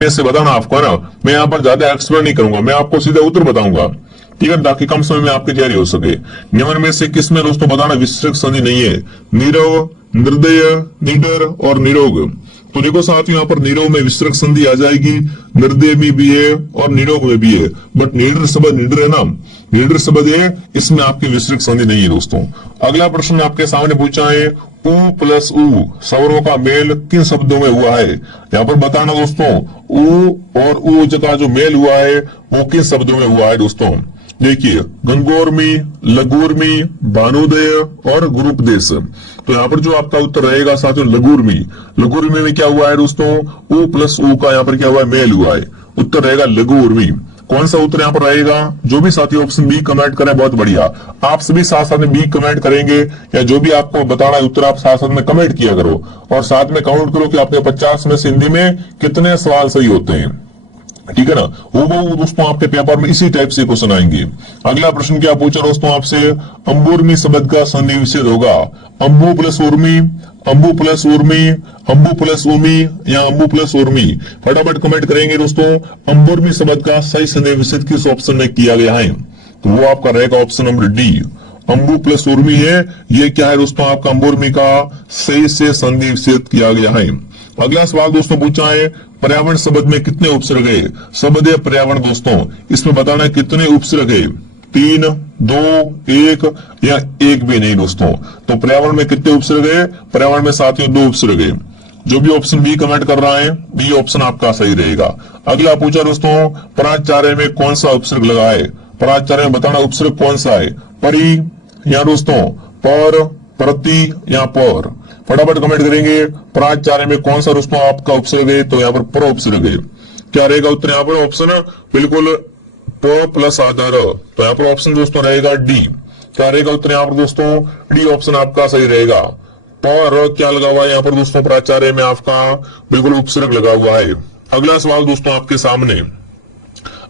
से बताना आपको, है ना। मैं यहाँ पर ज्यादा एक्सप्लेन नहीं करूंगा, मैं आपको सीधा उत्तर बताऊंगा, ठीक है, ताकि कम समय में आपकी तैयारी हो सके। निम्न में से किसमें दोस्तों बताना विसर्ग संधि नहीं है? नीरव, निर्दय, निडर और निरोग। तो देखो साथियों, यहाँ पर नीरव में विसर्ग संधि आ जाएगी, निर्दय में भी है और निरोग में भी है, बट निडर शब्द निडर है ना, निडर शब्द है, इसमें आपकी विसर्ग संधि नहीं है दोस्तों। अगला प्रश्न आपके सामने पूछा है, उ प्लस उ स्वरों का मेल किन शब्दों में हुआ है? यहाँ पर बताना दोस्तों, उ और उ का जो मेल हुआ है वो किन शब्दों में हुआ है दोस्तों। देखिए, गंगोर्मी, लगूर्मी, भानुदय और गुरुपदेश। तो यहाँ पर जो आपका उत्तर रहेगा साथियों लगूर्मी। लगूर्मी में क्या हुआ है दोस्तों? उ प्लस उ का यहाँ पर क्या हुआ है? मेल हुआ है। उत्तर रहेगा लगूर्मी। कौन सा उत्तर यहाँ पर रहेगा? जो भी साथी ऑप्शन बी कमेंट करें बहुत बढ़िया। आप सभी साथ साथ में बी कमेंट करेंगे, या जो भी आपको बताना है उत्तर आप साथ साथ में कमेंट किया करो, और साथ में काउंट करो कि आपके 50 में से हिंदी में कितने सवाल सही होते हैं, ठीक है ना। वो दोस्तों आपके पेपर में इसी टाइप से क्वेश्चन आएंगे। अगला प्रश्न क्या पूछा दोस्तों आपसे? अंबुर्मी शब्द का संधि विच्छेद होगा अंबु प्लस उर्मी, अंबु प्लस उर्मी, अंबु प्लस उर्मी या अंबु प्लस उर्मी। फटाफट कमेंट करेंगे दोस्तों, अंबुर्मी शब्द का सही संधि विच्छेद किस ऑप्शन में किया गया है? तो वो आपका रहेगा ऑप्शन नंबर डी, अंबु प्लस उर्मी है। ये क्या है दोस्तों? आपका अंबुर्मी का सही से संधि विच्छेद किया गया है। अगला सवाल दोस्तों पूछा है, पर्यावरण शब्द में कितने उपसर्ग है? शब्द है पर्यावरण दोस्तों, इसमें बताना है कितने उपसर्ग है? 3, 2, 1 या एक भी नहीं दोस्तों। तो पर्यावरण में कितने उपसर्ग है? पर्यावरण में साथियों 2 उपसर्ग है। जो भी ऑप्शन बी कमेंट कर रहा है, बी ऑप्शन आपका सही रहेगा। अगला पूछा दोस्तों, प्राचार्य में कौन सा उपसर्ग लगा है? प्राचार्य में बताना उपसर्ग कौन सा है? परि या दोस्तों पर, प्रति या पर। फटाफट कमेंट करेंगे, प्राचार्य में कौन सा दोस्तों आपका उपसर्ग है? तो यहाँ पर पर उपसर्ग है। क्या रहेगा उत्तर यहाँ पर? ऑप्शन बिल्कुल प प्लस आधार। तो यहाँ पर ऑप्शन दोस्तों रहेगा डी। क्या रहेगा उत्तर यहाँ पर दोस्तों? डी ऑप्शन आपका सही रहेगा। पर क्या लगा हुआ है यहाँ पर दोस्तों? प्राचार्य में आपका बिल्कुल उपसर्ग लगा हुआ है। अगला सवाल दोस्तों आपके सामने,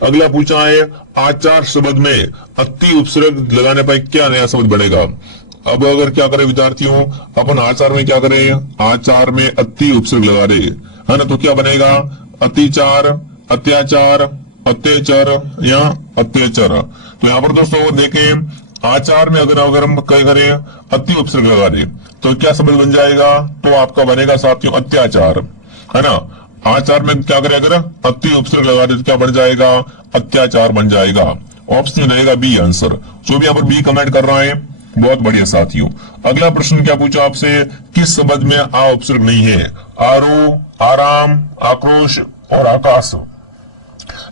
अगला पूछा है, आचार शब्द में अति उपसर्ग लगाने पर क्या नया शब्द बनेगा? अब अगर क्या करें विद्यार्थियों, अपन आचार में क्या करें? आचार में अति उपसर्ग लगा दे, है ना। तो क्या बनेगा? अतिचार, अत्याचार, अत्याचार या अत्याचार। तो यहाँ पर दोस्तों देखें, आचार में अगर हम क्या करें? अति उपसर्ग लगा दे तो क्या शब्द बन जाएगा? तो आपका बनेगा साथियों अत्याचार, है ना। आचार में क्या करें? अगर अति उपसर्ग लगा दे तो क्या बन जाएगा? अत्याचार बन जाएगा। ऑप्शन रहेगा बी आंसर। जो भी यहाँ पर बी कमेंट कर रहा है बहुत बढ़िया साथियों। अगला प्रश्न क्या पूछा आपसे? किस शब्द में आ उपसर्ग नहीं है? आरो, आराम, आक्रोश और आकाश।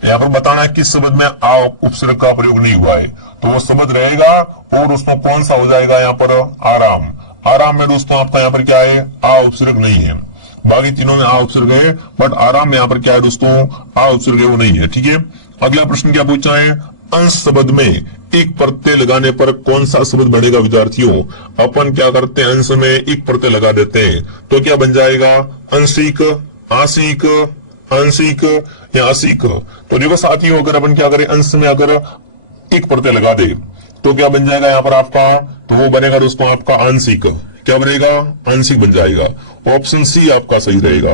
यहाँ पर बताना है किस शब्द में आ उपसर्ग का प्रयोग नहीं हुआ है। तो वो शब्द रहेगा और उसमें कौन सा हो जाएगा यहाँ पर? आराम। आराम में दोस्तों आपका यहाँ पर क्या है? आ उपसर्ग नहीं है। बाकी तीनों में आ उपसर्ग है, बट आराम में यहाँ पर क्या है दोस्तों? आ उपसर्ग है, वो नहीं है, ठीक है। अगला प्रश्न क्या पूछा है? अंश शब्द में एक प्रत्यय लगाने पर कौन सा शब्द बनेगा विद्यार्थियों? अपन क्या करते हैं? अंश में एक प्रत्यय लगा देते हैं, तो क्या बन जाएगा? अंशिक, आंशिक, आंशिक या आशिक। तो देखो साथियों, अगर अपन क्या करें? अंश में अगर एक प्रत्यय लगा दे तो क्या बन जाएगा यहाँ पर आपका? तो वो बनेगा दोस्तों आपका आंशिक। क्या बनेगा? आंशिक बन जाएगा। ऑप्शन सी आपका सही रहेगा।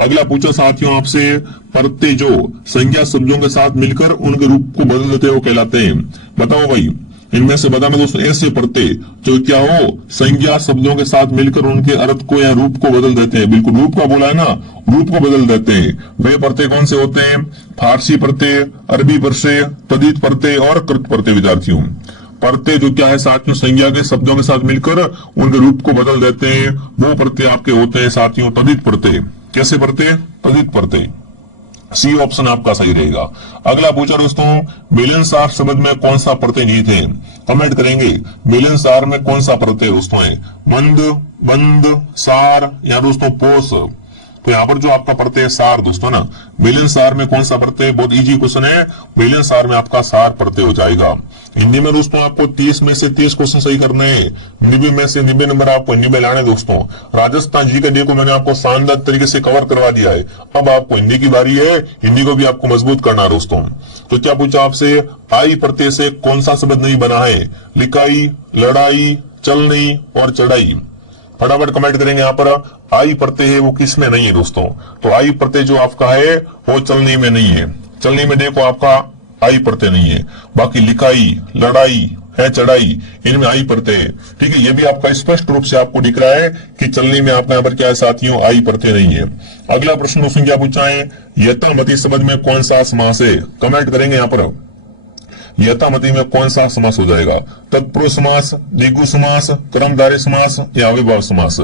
अगला पूछा साथियों आपसे, प्रत्यय जो संज्ञा शब्दों के साथ मिलकर उनके रूप को बदल देते हैं वो कहलाते हैं। बताओ भाई, इनमें से बताना दोस्तों ऐसे प्रत्यय जो क्या हो? संज्ञा शब्दों के साथ मिलकर उनके अर्थ को या रूप को बदल देते हैं। बिल्कुल रूप का बोला है ना, रूप को बदल देते हैं। वे प्रत्यय कौन से होते हैं? फारसी प्रत्यय, अरबी प्रत्यय, तद्धित प्रत्यय और कृत प्रत्यय। विद्यार्थियों, प्रत्यय जो क्या है साथियों? संज्ञा के शब्दों के साथ मिलकर उनके रूप को बदल देते हैं, वो प्रत्यय आपके होते हैं साथियों तद्धित प्रत्यय। कैसे प्रत्यय? तद्धित प्रत्यय। सी ऑप्शन आपका सही रहेगा। अगला पूछा दोस्तों, मिलनसार शब्द में कौन सा प्रत्यय निहित है? कमेंट करेंगे, मिलनसार में कौन सा प्रत्यय दोस्तों है? मंद, बंद, सार या दोस्तों पोष। तो यहाँ पर जो आपका प्रत्यय सार दोस्तों ना, मिलनसार में कौन सा प्रत्यय? बहुत इजी क्वेश्चन है। मिलनसार में आपका सार प्रत्यय हो जाएगा। हिंदी में दोस्तों आपको 30 में से 30 क्वेश्चन सही करने हैं, 90 में से 90 नंबर आपको हिंदी में लाने दोस्तों। राजस्थान जी के डे को मैंने आपको शानदार तरीके से कवर करवा दिया है। अब आपको हिंदी की बारी है, हिंदी को भी आपको मजबूत करना है दोस्तों। तो क्या पूछा आपसे? आई प्रत्यय से कौन सा शब्द नहीं बना है? लिखाई, लड़ाई, चलनी और चढ़ाई। फटाफट कमेंट करेंगे यहाँ पर, आई प्रत्यय है वो किसमें नहीं है दोस्तों, तो आई प्रत्यय जो आपका है वो चलनी में नहीं है। चलनी में देखो आपका आई प्रत्यय नहीं है, बाकी लिखाई, लड़ाई है, चढ़ाई, इनमें आई प्रत्यय है। ठीक है, ये भी आपका स्पष्ट रूप से आपको दिख रहा है कि चलनी में आपका यहाँ पर क्या है साथियों, आई प्रत्यय नहीं है। अगला प्रश्न दोस्तों क्या पूछा है, यथामति शब्द में कौन सा समास है, कमेंट करेंगे यहाँ पर। यथामति में कौन सा समास हो जाएगा, तत्पुरुष समास, द्विगु समास, कर्मधारय समास या अविभाव समास।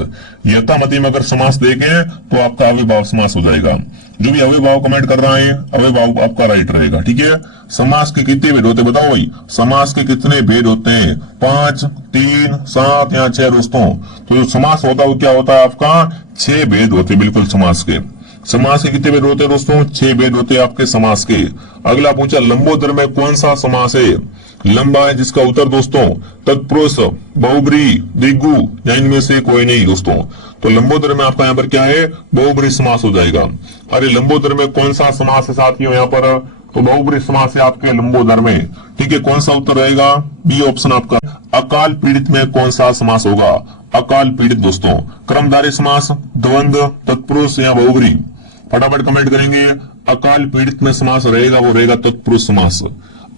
यथामति में अगर समास देखें तो आपका अविभाव समास हो जाएगा। जो भी अविभाव कमेंट कर रहा है अविभाव आपका राइट रहेगा। ठीक है, समास के कितने भेद होते बताओ भाई, समास के कितने भेद होते हैं, 5, 3, 7 या 6 दोस्तों। तो जो समास होता है वो क्या होता है आपका, 6 भेद होते बिल्कुल समास के। समास के कितने भेद होते हैं दोस्तों, 6 भेद होते हैं आपके समास के। अगला पूछा लंबोदर में कौन सा समास है, लंबा है जिसका उत्तर दोस्तों तत्पुरुष, बहुब्री, द्विगु या इनमें से कोई नहीं दोस्तों। तो लंबोदर में आपका यहाँ पर क्या है, बहुब्री समास हो जाएगा। अरे लंबोदर में कौन सा समास है साथियों यहाँ पर, तो बहुब्री समास है आपके लंबोदर में। ठीक है, कौन सा उत्तर रहेगा, बी ऑप्शन आपका। अकाल पीड़ित में कौन सा समास होगा, अकाल पीड़ित दोस्तों। कर्मधारय समास, द्वंद्व, तत्पुरुष या बहुब्री, फटाफट कमेंट करेंगे। अकाल पीड़ित में समास रहेगा वो रहेगा तत्पुरुष समास।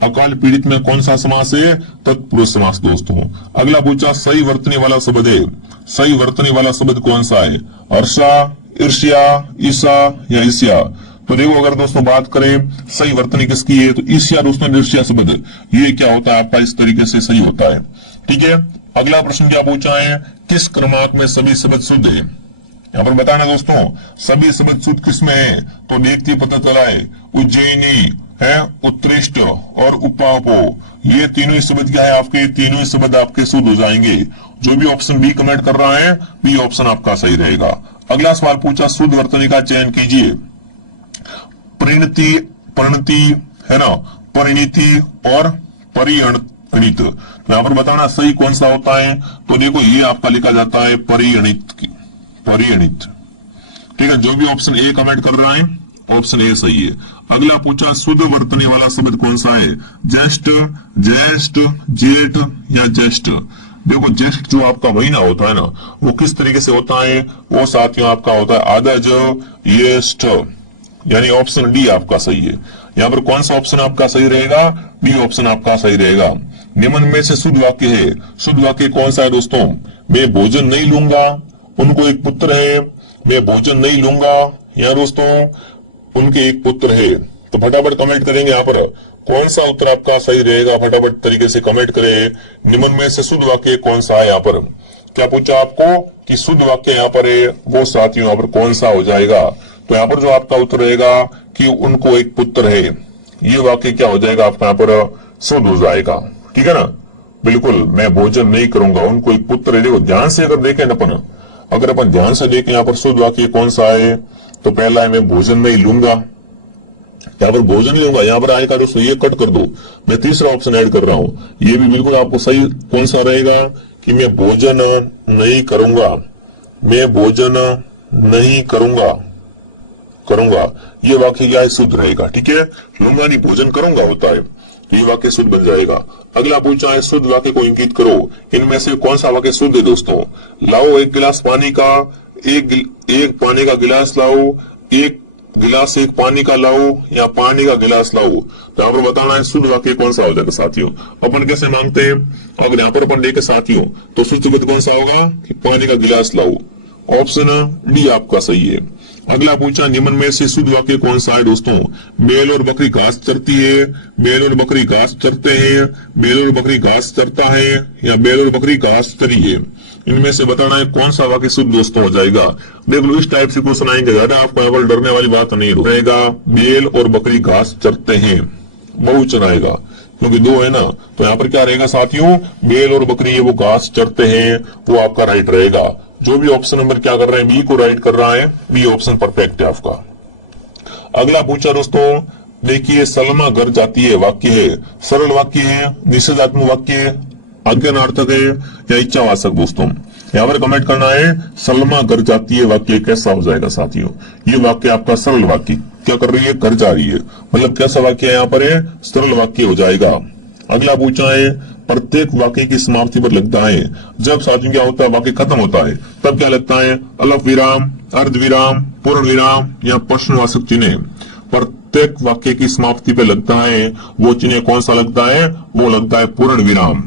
अकाल पीड़ित में कौन सा समास है, तत्पुरुष समास दोस्तों। अगला पूछा सही वर्तने वाला शब्द है, सही वर्तने वाला शब्द कौन सा है, हर्षा, ईर्ष्या, ईर्षा या ईर्ष्या। तो देखो अगर दोस्तों बात करें सही वर्तनी किसकी है, तो ईर्ष्या दोस्तों, ईर्ष्या शब्द ये क्या होता है आपका, इस तरीके से सही होता है। ठीक है, अगला प्रश्न क्या पूछा है, किस क्रमांक में सभी शब्द शुद्ध है, यहाँ पर बताना दोस्तों सभी शब्द शुद्ध किसमें है, तो देखते पता चला है उज्जैनी है, उत्कृष्ट और उपापो, ये तीनों ही शब्द क्या है आपके, तीनों ही शब्द आपके शुद्ध हो जाएंगे। जो भी ऑप्शन बी कमेंट कर रहा है बी ऑप्शन आपका सही रहेगा। अगला सवाल पूछा शुद्ध वर्तनी का चयन कीजिए, परिणति, परिणति है ना, परिणति और परिणित। तो यहाँ पर बताना सही कौन सा होता है, तो देखो ये आपका लिखा जाता है परिणित, परिणित। ठीक है, जो भी ऑप्शन ए कमेंट कर रहा है ऑप्शन ए सही है। अगला पूछा शुद्ध वर्तने वाला शब्द कौन सा है, ज्येष्ठ, ज्येष्ठ, जेठ या ज्येष्ठ। देखो ज्येष्ठ जो आपका महीना होता है ना वो किस तरीके से होता है, वो साथियों आपका होता है आदज ज्येष्ठ, यानी ऑप्शन डी आपका सही है। यहाँ पर कौन सा ऑप्शन आपका सही रहेगा, बी ऑप्शन आपका सही रहेगा। निम्न में से शुद्ध वाक्य है, शुद्ध वाक्य कौन सा है दोस्तों, मैं भोजन नहीं लूंगा, उनको एक पुत्र है, मैं भोजन नहीं लूंगा, या दोस्तों उनके एक पुत्र है। तो फटाफट कमेंट करेंगे यहाँ पर कौन सा उत्तर आपका सही रहेगा, फटाफट तरीके से कमेंट करें। निम्न में से शुद्ध वाक्य कौन सा है, यहाँ पर क्या पूछा आपको कि शुद्ध वाक्य यहाँ पर है वो साथियों यहाँ पर कौन सा हो जाएगा, तो यहाँ पर जो आपका उत्तर रहेगा कि उनको एक पुत्र है, ये वाक्य क्या हो जाएगा आपका यहाँ पर शुद्ध हो जाएगा। ठीक है ना, बिल्कुल मैं भोजन नहीं करूंगा, उनको एक पुत्र है। देखो ध्यान से अगर देखें अपन, अगर अपन ध्यान से देखें यहाँ पर शुद्ध वाक्य कौन सा है, तो पहला है मैं भोजन नहीं लूंगा, यहाँ पर भोजन नहीं लूंगा, यहाँ पर आएगा दोस्तों ये कट कर दो, मैं तीसरा ऑप्शन ऐड कर रहा हूं, ये भी बिल्कुल आपको सही कौन सा रहेगा कि मैं भोजन नहीं करूंगा, मैं भोजन नहीं करूंगा, करूंगा, ये वाक्य क्या है शुद्ध रहेगा। ठीक है, लूंगा नहीं भोजन करूंगा होता है, तो ये वाक्य शुद्ध बन जाएगा। अगला पूछा है शुद्ध वाक्य को इंगित करो, इनमें से कौन सा वाक्य शुद्ध है दोस्तों। लाओ एक गिलास पानी का, एक पानी का गिलास लाओ, एक गिलास एक पानी का लाओ, या पानी का गिलास लाओ। तो यहाँ पर बताना है शुद्ध वाक्य कौन सा हो जाएगा साथियों। अपन कैसे मांगते हैं, अगर यहाँ पर अपन देखे साथियों तो शुद्ध शब्द कौन सा होगा कि पानी का गिलास लाओ, ऑप्शन डी आपका सही है। अगला पूछा निम्न में से शुद्ध वाक्य कौन सा है दोस्तों। बैल और बकरी घास चरती है, बैल और बकरी घास चरते हैं, बैल और बकरी घास चरता है, या बैल और बकरी घास चरी है। इनमें से बताना है कौन सा वाक्य शुद्ध दोस्तों हो जाएगा। देख लो इस टाइप से क्वेश्चन आएंगे, ज्यादा आपको यहाँ पर डरने वाली बात नहीं रहेगा। बैल और बकरी घास चरते हैं, बहुवचन आएगा क्योंकि दो है ना, तो यहाँ पर क्या रहेगा साथियों, बैल और बकरी है वो घास चरते हैं, वो आपका राइट रहेगा। जो भी ऑप्शन नंबर क्या कर रहे हैं बी को राइट कर रहा है, बी ऑप्शन परफेक्ट है आपका। अगला पूछा दोस्तों, देखिए सलमा घर जाती है वाक्य है, सरल वाक्य है, निषेधात्मक वाक्य है, आज्ञानार्थक है या इच्छावाचक दोस्तों। यहाँ पर कमेंट करना है सलमा घर जाती है वाक्य कैसा हो जाएगा साथियों। ये वाक्य आपका सरल वाक्य क्या कर रही है, घर जा रही है, मतलब कैसा वाक्य है यहाँ पर है, सरल वाक्य हो जाएगा। अगला पूछा है प्रत्येक वाक्य की समाप्ति पर लगता है। जब साथियों क्या होता है, वाक्य खत्म होता है तब क्या लगता है, अल्प विराम, अर्ध विराम, पूर्ण विराम या प्रश्नवाचक चिन्ह। प्रत्येक वाक्य की समाप्ति पे लगता है वो चिन्ह कौन सा लगता है, वो लगता है पूर्ण विराम।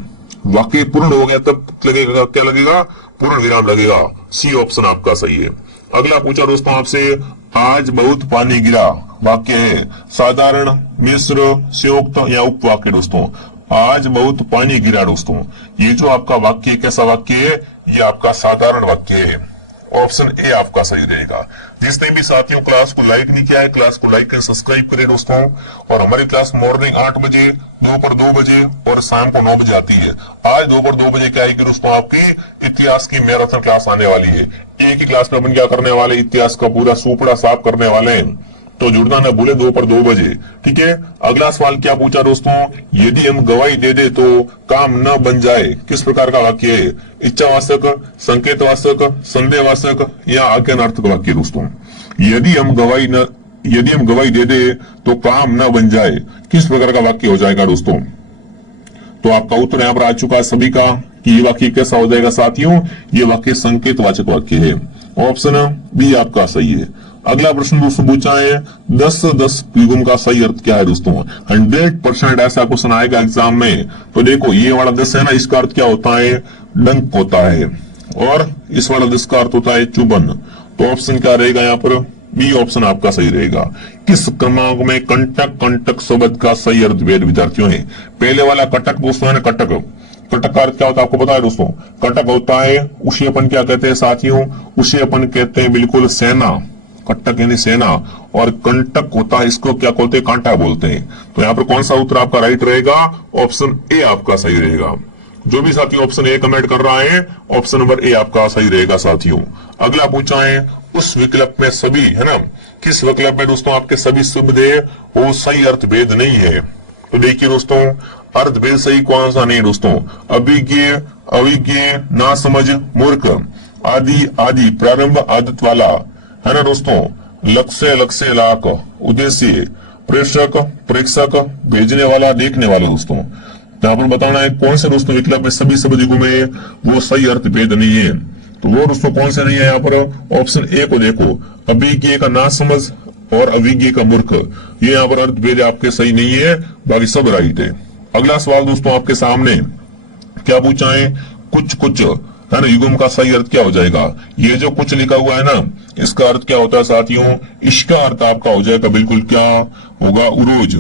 वाक्य पूर्ण हो गया तब लगेगा, क्या लगेगा, पूर्ण विराम लगेगा। सी ऑप्शन आपका सही है। अगला पूछा दोस्तों आपसे, आज बहुत पानी गिरा वाक्य है साधारण, मिश्र, संयुक्त या उपवाक्य। दोस्तों आज बहुत पानी गिरा, दोस्तों ये जो आपका वाक्य कैसा वाक्य है, ये आपका साधारण वाक्य है। ऑप्शन ए आपका सही रहेगा। जिसने भी साथियों क्लास को लाइक नहीं किया है, क्लास को लाइक करें, सब्सक्राइब करें दोस्तों। और हमारी क्लास मॉर्निंग 8 बजे, दोपहर 2 बजे और शाम को 9 बजे आती है। आज दोपहर 2 बजे क्या आएगी दोस्तों, आपकी इतिहास की मैराथन क्लास आने वाली है। एक ही क्लास में अपन क्या करने वाले, इतिहास का पूरा सूपड़ा साफ करने वाले हैं, तो जुड़ना न भूले दोपहर 2 बजे, ठीक है। अगला सवाल क्या पूछा दोस्तों, यदि हम गवाही दे दे तो काम न बन जाए, किस प्रकार का वाक्य है, इच्छावाचक, संकेतवाचक, संदेहवाचक या आज्ञानार्थक वाक्य। दोस्तों यदि हम गवाही दे दे तो काम न बन जाए, किस प्रकार का वाक्य हो जाएगा दोस्तों। तो आपका उत्तर यहाँ पर आ चुका है सभी का कि ये वाक्य कैसा हो जाएगा साथियों, ये वाक्य संकेतवाचक वाक्य है। ऑप्शन बी आपका सही है। अगला प्रश्न दोस्तों पूछा है 10-10 युग्म का सही अर्थ क्या है दोस्तों। 100% ऐसा क्वेश्चन आएगा एग्जाम में। तो देखो ये वाला 10 है ना, इसका अर्थ क्या होता है, डंक होता है, और इस वाला 10 का अर्थ होता है चुभन। तो ऑप्शन क्या रहेगा यहाँ पर, बी ऑप्शन आपका सही रहेगा। किस क्रमांक में कंटक शब्द का सही अर्थ भेद विद्यार्थियों है। पहले वाला कटक दोस्तों है ना, कटक का अर्थ क्या होता है आपको पता है दोस्तों। कटक होता है, उसे अपन क्या कहते हैं साथियों, उसे अपन कहते हैं बिल्कुल सेना, कटक यानी सेना। और कंटक होता है, इसको क्या बोलते हैं, कांटा बोलते हैं। तो यहाँ पर कौन सा उत्तर आपका राइट रहेगा, ऑप्शन ए आपका सही रहेगा। जो भी साथियों ऑप्शन ए कमेंट कर रहा है, ऑप्शन नंबर ए आपका सही रहेगा साथियों। अगला पूछा है उस विकल्प में सभी, है ना, किस विकल्प में दोस्तों आपके सभी शब्द है वो सही अर्थ भेद नहीं है। तो देखिए दोस्तों अर्थ भेद सही कौन सा नहीं दोस्तों, अभिज्ञ, अविज्ञ, नासमझ, मूर्ख, आदि, प्रारंभ, आदत वाला, है ना दोस्तों, लक्ष्य, लाख, उद्देश्य, प्रेक्षक, भेजने वाला, देखने वाला। दोस्तों यहाँ पर बताना है कौन से दोस्तों विकल्प में सभी शब्द युग्म में वो सही अर्थ भेद नहीं है। तो वो दोस्तों कौन से नहीं है, यहाँ पर ऑप्शन ए को देखो, अभिज्ञ का नासमझ और अविज्ञ का मूर्ख, ये यहाँ पर अर्थ भेद आपके सही नहीं है, बाकी सब राइट है। अगला सवाल दोस्तों आपके सामने क्या पूछा है, कुछ है ना, युग्म का सही अर्थ क्या हो जाएगा। ये जो कुछ लिखा हुआ है ना, इसका अर्थ क्या होता है साथियों, इसका अर्थ आपका हो जाएगा बिल्कुल क्या होगा, उरोज,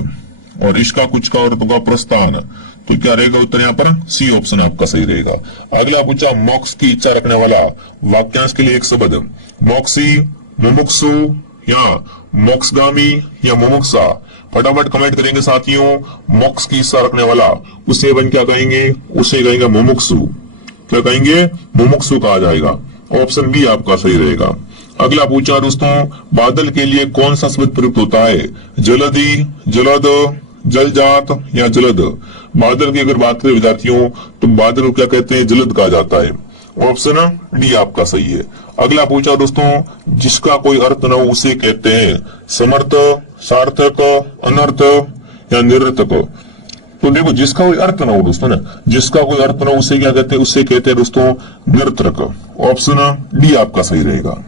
और इसका कुछ का अर्थ होगा प्रस्थान। तो क्या रहेगा उत्तर यहाँ पर, सी ऑप्शन आपका सही रहेगा। अगला पूछा मोक्ष की इच्छा रखने वाला, वाक्यांश के लिए एक शब्द, मोक्षी, मुमुक्षु या मोक्षगामी या मुमुक्षा। फटाफट कमेंट करेंगे साथियों। मोक्ष की इच्छा रखने वाला, उसे अपन क्या कहेंगे, उसे कहेंगे मुमुक्षु। क्या कहेंगे, मुमुक्षु कहा जाएगा। ऑप्शन बी आपका सही रहेगा। अगला पूछा दोस्तों बादल के लिए कौन सा शब्द प्रयुक्त होता है, जलधि, जलद, जलजात या जलद। बादल की अगर बात करें विद्यार्थियों तो बादल को क्या कहते हैं, जलद कहा जाता है। ऑप्शन डी आपका सही है। अगला पूछा दोस्तों जिसका कोई अर्थ न हो उसे कहते हैं समर्थ, सार्थक, अनर्थ या निरर्थक। तो देखो जिसका कोई अर्थ ना हो दोस्तों ना, जिसका कोई अर्थ ना हो उसे क्या कहते हैं, उससे कहते हैं दोस्तों निरर्थक। ऑप्शन डी आपका सही रहेगा।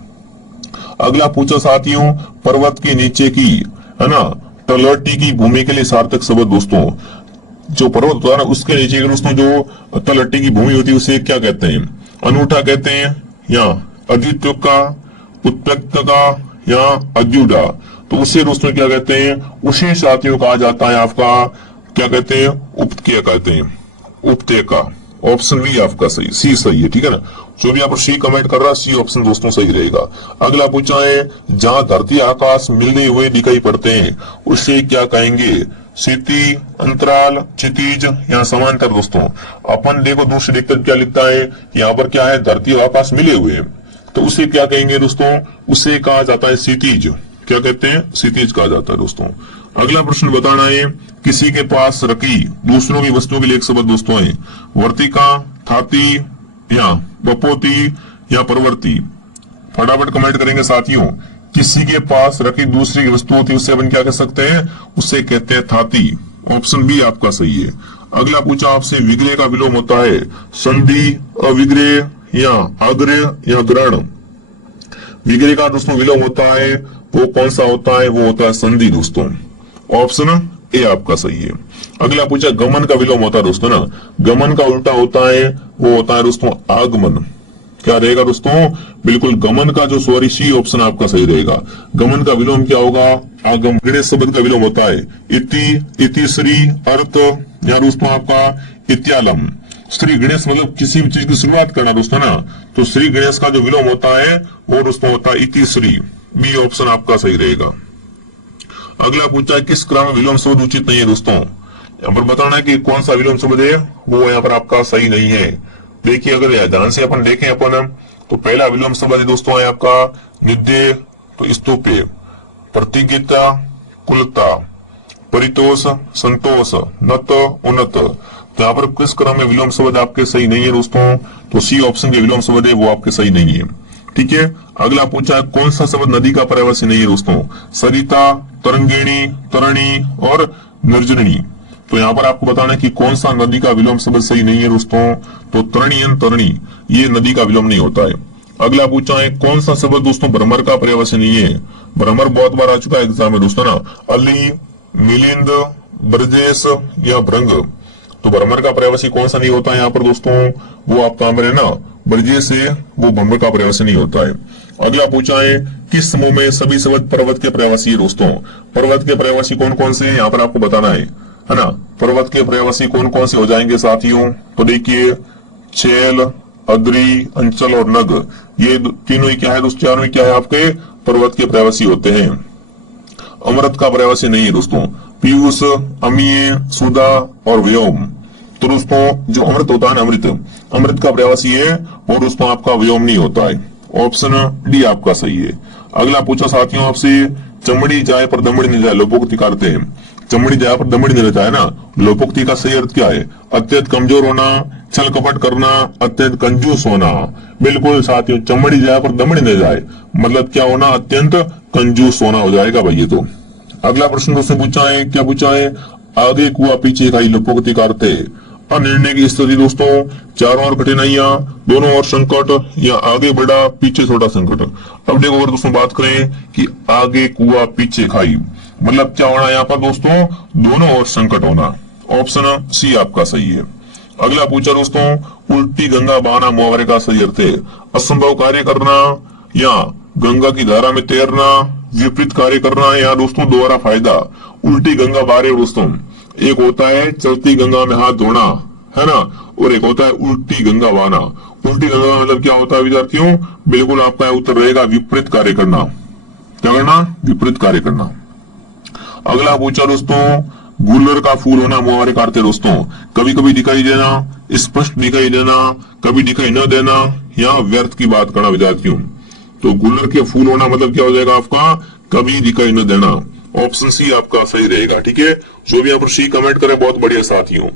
अगला पूछा साथियों पर्वत के नीचे की, है ना, तलहटी की भूमि के लिए सार्थक शब्द। दोस्तों जो पर्वत होता है ना उसके नीचे दोस्तों जो तलहटी की भूमि होती है उसे क्या कहते हैं, अनूठा कहते हैं या अद्वितीय का, उत्पत्त का या अद्युडा। तो उसे दोस्तों क्या कहते हैं, उसे साथियों कहा जाता है आपका क्या कहते हैं, उपत्यका कहते हैं, उपत्यका। ऑप्शन बी आपका सही, सी सही है, ठीक है ना। जो भी आप सी कमेंट कर रहा है सी ऑप्शन दोस्तों सही रहेगा। अगला पूछा है जहां धरती आकाश मिलने हुए दिखाई पड़ते हैं उसे क्या कहेंगे, क्षिति, अंतराल, क्षितिज या समांतर। दोस्तों अपन देखो दूसरे देखकर क्या लिखता है, यहाँ पर क्या है, धरती और आकाश मिले हुए हैं, तो उसे क्या कहेंगे दोस्तों, उसे कहा जाता है क्षितिज। क्या कहते हैं, क्षितिज कहा जाता है दोस्तों। अगला प्रश्न बताना है किसी के पास रखी दूसरों की वस्तुओं के लिए एक शब्द दोस्तों है, वर्तिका, थाती या बपोती या परवर्ती। फटाफट कमेंट करेंगे साथियों। किसी के पास रखी दूसरी की वस्तु होती है उससे अपन क्या कह सकते हैं, उससे कहते हैं थाती। ऑप्शन बी आपका सही है। अगला पूछा आपसे, विग्रह का विलोम होता है संधि, अविग्रह या आग्रह या ग्रहण। विग्रह का दोस्तों विलोम होता है वो कौन सा होता है, वो होता है संधि दोस्तों। ऑप्शन ए आपका सही है। अगला पूछा, गमन का विलोम होता है दोस्तों ना, गमन का उल्टा होता है वो होता है दोस्तों आगमन। क्या रहेगा दोस्तों, बिल्कुल गमन का जो सॉरी सी ऑप्शन आपका सही रहेगा। गमन का विलोम क्या होगा, आगम। गणेश शब्द का विलोम होता है इति, इति श्री, अर्थ या दोस्तों आपका इत्यालम। श्री गणेश मतलब किसी भी चीज की शुरुआत करना दोस्तों ना, तो श्री गणेश का जो विलोम होता है वो दोस्तों होता है इति श्री। बी ऑप्शन आपका सही रहेगा। अगला पूछा है, किस क्रम में विलोम शब्द उचित नहीं है दोस्तों। यहाँ पर बताना है कि कौन सा विलोम शब्द है वो यहाँ पर आपका सही नहीं है। देखिए अगर ध्यान से अपन देखें अपन, तो पहला विलोम शब्द है दोस्तों है आपका निद्य, तो स्तूपे, प्रतिज्ञता, कुलता, परितोष, संतोष, नत, उन्नत। तो यहाँ पर किस क्रम में विलोम शब्द आपके सही नहीं है दोस्तों, तो सी ऑप्शन के विलोम शब्द है वो आपके सही नहीं है। ठीक है। अगला पूछा है, कौन सा शब्द नदी का पर्यायवाची नहीं है दोस्तों, सरिता, तरंगिणी, तरणी और निर्जनी। तो यहाँ पर आपको बताना है कि कौन सा नदी का विलोम शब्द सही नहीं है दोस्तों, तो तरणी एंड तरणी ये नदी का विलोम नहीं होता है। अगला पूछा है, कौन सा शब्द दोस्तों भ्रमर का पर्यायवाची नहीं है। भ्रमर बहुत बार आ चुका है एग्जाम में दोस्तों ना, अली, मिलिंद, ब्रजेश या भ्रंग। तो भ्रमर का पर्यायवाची कौन सा नहीं होता है यहाँ पर दोस्तों, वो आपका है ना ब्रजेश से, वो भ्रमर का पर्यायवाची नहीं होता है। अगला पूछा है, किस समूह में सभी शब्द पर्वत के पर्यायवाची है दोस्तों। पर्वत के पर्यायवाची कौन कौन से है यहाँ पर आपको बताना है ना। पर्वत के पर्यायवाची कौन कौन से हो जाएंगे साथियों, तो देखिए चैल, अद्री, अंचल और नग, ये तीनों ही क्या है दोस्तों, चारों ही क्या है आपके पर्वत के पर्यायवाची होते हैं। अमृत का पर्यायवाची नहीं है दोस्तों, पीयूष, अमीय, सुधा और व्योम। तो दोस्तों जो अमृत होता है ना, अमृत का पर्यायवाची है वो दोस्तों आपका व्योम नहीं होता है। ऑप्शन डी आपका सही है। अगला पूछा साथियों आपसे, चमड़ी जाए पर दमड़ी न जाए लोपोक्ति करते हैं। चमड़ी जाए पर दमड़ी न जाए ना, लोपोक्ति का सही अर्थ क्या है, अत्यंत कमजोर होना, छल कपट करना, अत्यंत कंजूस होना। बिल्कुल साथियों, चमड़ी जाए पर दमड़ी न जाए मतलब क्या होना, अत्यंत कंजूस होना हो जाएगा भाई ये तो। अगला प्रश्न दोस्तों पूछा है, क्या पूछा है, आगे कुआ पीछे खाई लोपोक्ति करते। अनिर्णय की स्थिति दोस्तों, चारों ओर कठिनाइयां, दोनों ओर संकट, या आगे बड़ा पीछे छोटा संकट। अब देखो अगर दोस्तों बात करें कि आगे कुआ पीछे खाई मतलब क्या होना यहाँ पर दोस्तों, दोनों ओर संकट होना। ऑप्शन सी आपका सही है। अगला पूछा दोस्तों, उल्टी गंगा बहाना मुहावरे का सही अर्थ है, असंभव कार्य करना या गंगा की धारा में तैरना, विपरीत कार्य करना या दोस्तों दोबारा फायदा। उल्टी गंगा बहा रहे दोस्तों, एक होता है चलती गंगा में हाथ धोना है ना, और एक होता है उल्टी गंगा बहाना। उल्टी गंगा मतलब क्या होता है विद्यार्थियों, बिल्कुल आपका उत्तर रहेगा विपरीत कार्य करना। क्या करना, विपरीत कार्य करना। अगला पूछा दोस्तों, गुलर का फूल होना मुहावरे का अर्थ है दोस्तों, कभी कभी दिखाई देना, स्पष्ट दिखाई देना, कभी दिखाई न देना या व्यर्थ की बात करना विद्यार्थियों। तो गुलर के फूल होना मतलब क्या हो जाएगा आपका, कभी दिखाई न देना। ऑप्शन सी आपका सही रहेगा। ठीक है, जो भी यहाँ पर सी कमेंट करे बहुत बढ़िया साथियों।